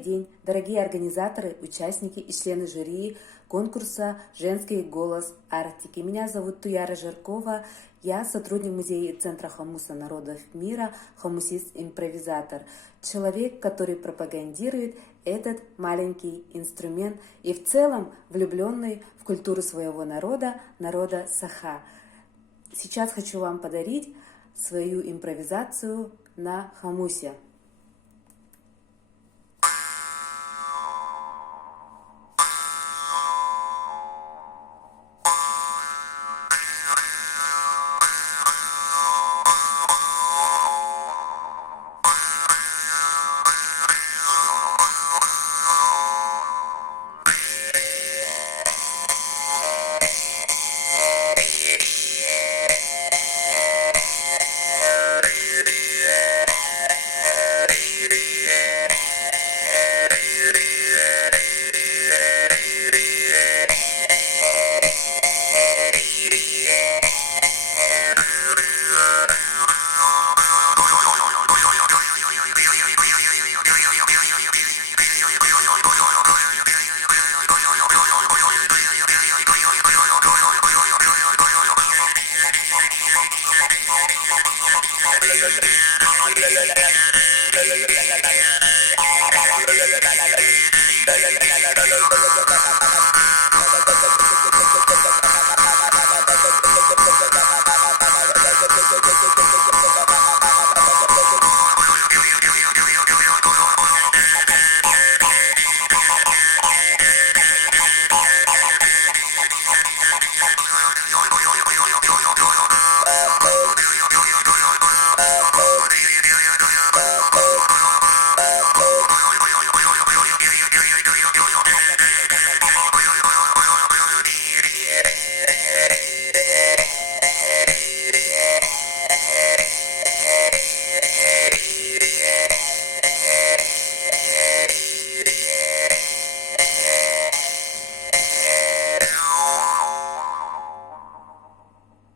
день, дорогие организаторы, участники и члены жюри конкурса «Женский голос Арктики». Меня зовут Туяра Жиркова, я сотрудник музея и Центра хомуса народов мира, хомусист-импровизатор, человек, который пропагандирует этот маленький инструмент и в целом влюбленный в культуру своего народа, народа Саха. Сейчас хочу вам подарить свою импровизацию на хомусе.